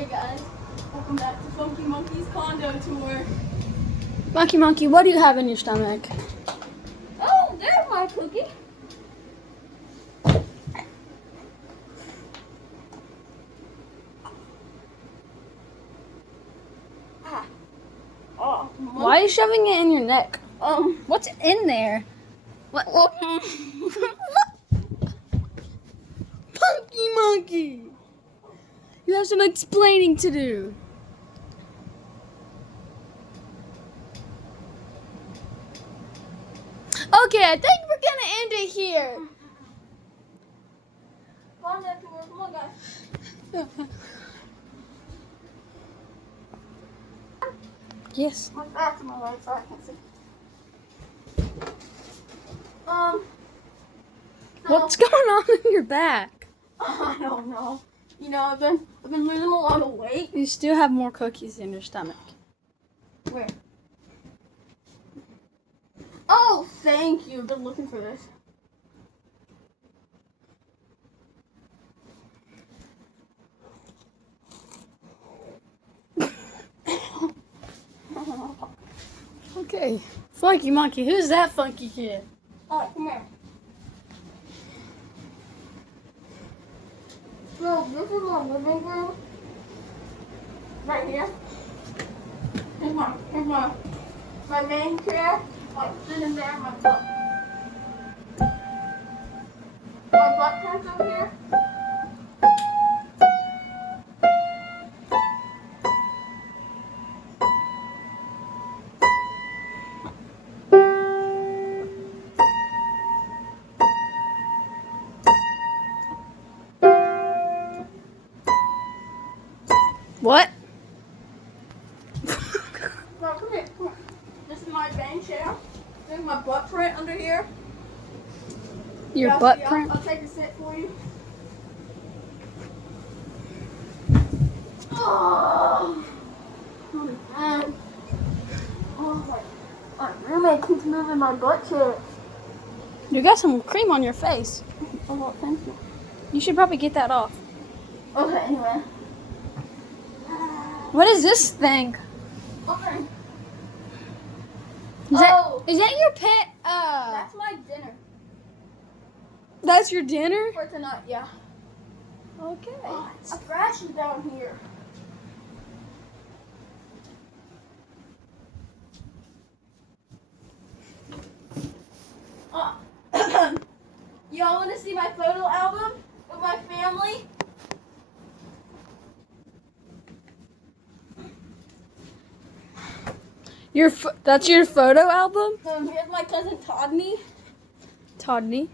Hey guys, welcome back to Funky Monkey's condo tour. Monkey, monkey, what do you have in your stomach? Oh, there's my cookie. Oh, Why are you shoving it in your neck? What's in there? What? Monkey, monkey! You have some explaining to do. Okay, I think we're gonna end it here. Condo tour, come on guys. Yes. My back's to my right, so I can't see. What's going on in your back? I don't know. You know, I've been losing a lot of weight. You still have more cookies in your stomach. Where? Oh, thank you. I've been looking for this. Okay. Funky monkey, who's that funky kid? Alright, come here. So, this is my living room. Right here. Here's my main chair. Like, sitting there, my butt. My butt prints over here. What? No, come here, come here. This is my main chair. There's my butt print under here. Your Yeah, butt see, print? I'll take a sit for you. Oh, man. Oh, my roommate keeps moving my butt chair. You got some cream on your face. Oh, well, thank you. You should probably get that off. Okay, anyway. What is this thing? Okay. Is that your pet? That's my dinner That's your dinner? for tonight, yeah. Okay. Oh, it's scratches down here. Y'all want to see my photo album with my family? That's your photo album? Here's my cousin Todney. Todney.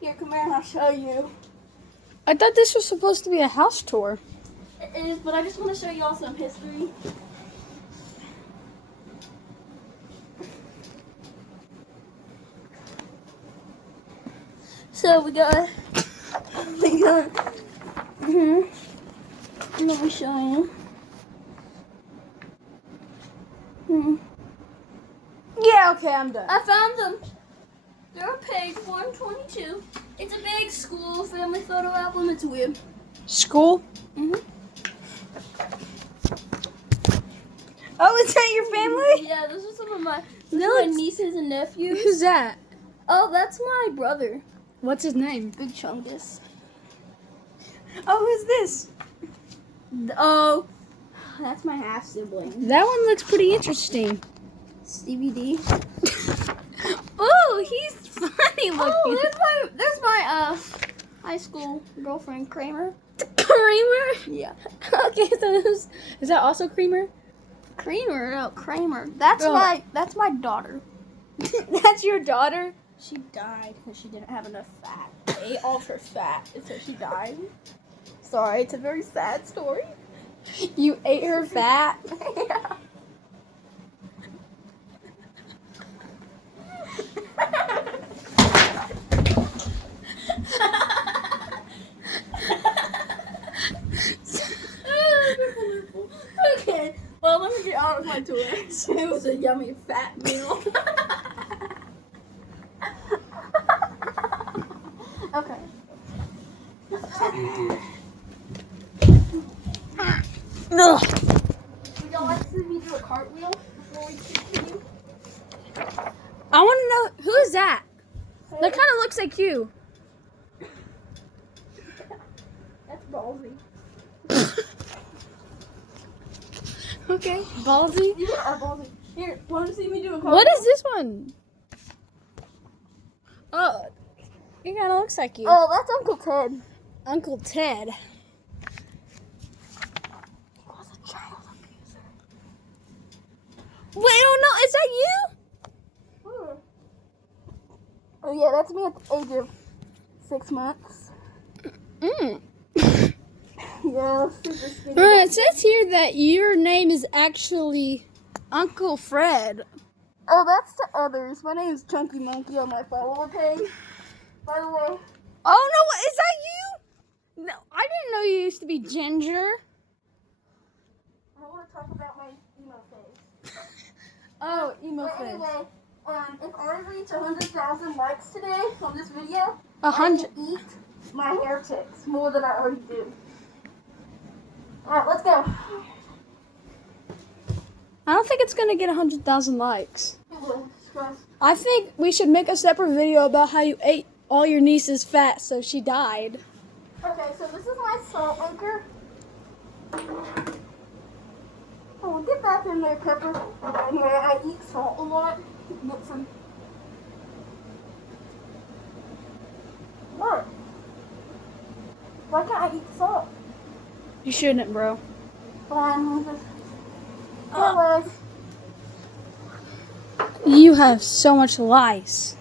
Here, come here and I'll show you. I thought this was supposed to be a house tour. It is, but I just want to show y'all some history. So we got, let me show you. Yeah, okay, I'm done. I found them. They're page 122. It's a big school family photo album. It's weird. School? Mm-hmm. Oh, is that your family? Yeah, this is some of my, That looks- nieces and nephews. Who's that? Oh, that's my brother, What's his name? Big Chungus. Oh, who's this? Oh, that's my half sibling, That one looks pretty interesting. Stevie D. Oh, he's funny looking. Oh, there's my high school girlfriend Kramer. Kramer? Yeah. Okay, so is that also Kramer? Kramer. That's Oh. that's my daughter. That's your daughter? She died because she didn't have enough fat. Ate all of her fat, and so she died. Sorry, it's a very sad story. You ate her fat? Yeah. Okay, well, let me get on with my tour. It was a yummy fat meal. Okay. Ugh. Would y'all like to see me do a cartwheel before we continue? I want to know, who is that? That kind of looks like you. That's ballsy. Okay, ballsy. You are ballsy. Here, want to see me do a cartwheel? What is this one? Oh, it kind of looks like you. Oh, that's Uncle Ted. Uncle Ted. He was a child abuser. Wait, oh no, is that you? Oh yeah, that's me at the age of 6 months. Yeah, super skinny. It says here that your name is actually Uncle Fred. Oh, that's to others. My name is Chunky Monkey on my follower page. By the way. Oh no, is that you? No, I didn't know you used to be Ginger. I want to talk about my emo phase. Oh, emo But face. anyway, if I reach 100,000 likes today on this video, 100. I will eat my hair tips more than I already do. Alright, let's go. I don't think it's gonna get 100,000 likes. It will. Stress. I think we should make a separate video about how you ate all your niece's fat so she died. Okay, so this is my salt anchor. Oh, get back in there, Pepper. Anyway, I eat salt a lot. Get some. What? Why can't I eat salt? You shouldn't, bro. Fine, we'll just. Anyways. You have so much lice.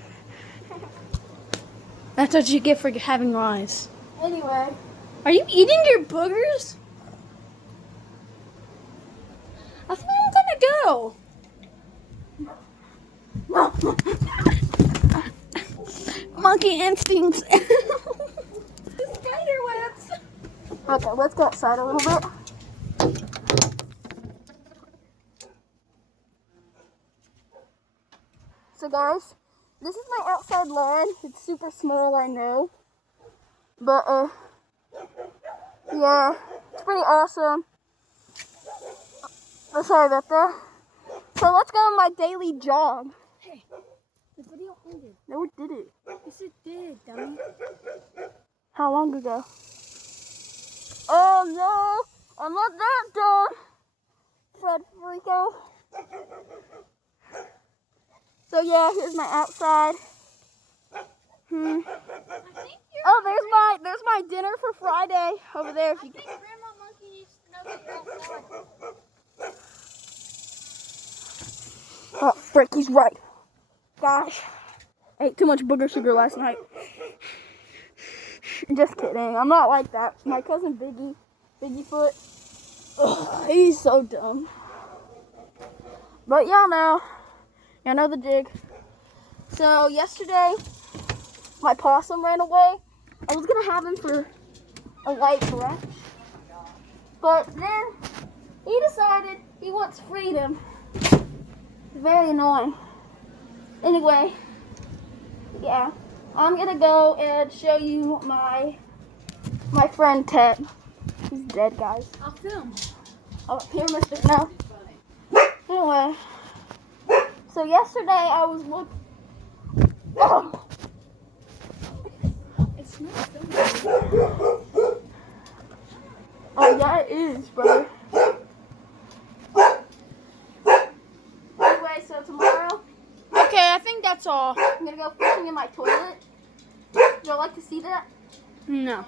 That's what you get for having lice. Anyway. Are you eating your boogers? I think I'm gonna go. Monkey instincts. Spider webs. Okay, let's go outside a little bit. So guys, this is my outside lawn. It's super small, I know. But, yeah, it's pretty awesome. Oh, sorry about that. So let's go on my daily jog. Hey, the video ended. No, it didn't. Yes, it did, dummy. How long ago? Oh no, I'm not that dumb. Fred Frico. So yeah, here's my outside. Oh, there's my dinner for Friday over there. If you Grandma Monkey needs to know that you're outside. Oh, frick, he's right. Gosh, I ate too much booger sugar last night. Just kidding. I'm not like that. My cousin Biggiefoot, he's so dumb. But y'all know the jig. So yesterday, my possum ran away. I was gonna have him for a light brunch, but then he decided he wants freedom. Very annoying. Anyway, yeah, I'm gonna go and show you my friend Ted. He's dead, guys. I'll film. Oh, here, Mr. No. Anyway, so yesterday I was looking. Oh. It's not filming. Oh yeah, it is, brother. Anyway, so tomorrow Okay, I think that's all. I'm gonna go fishing in my toilet. Would y'all like to see that? No.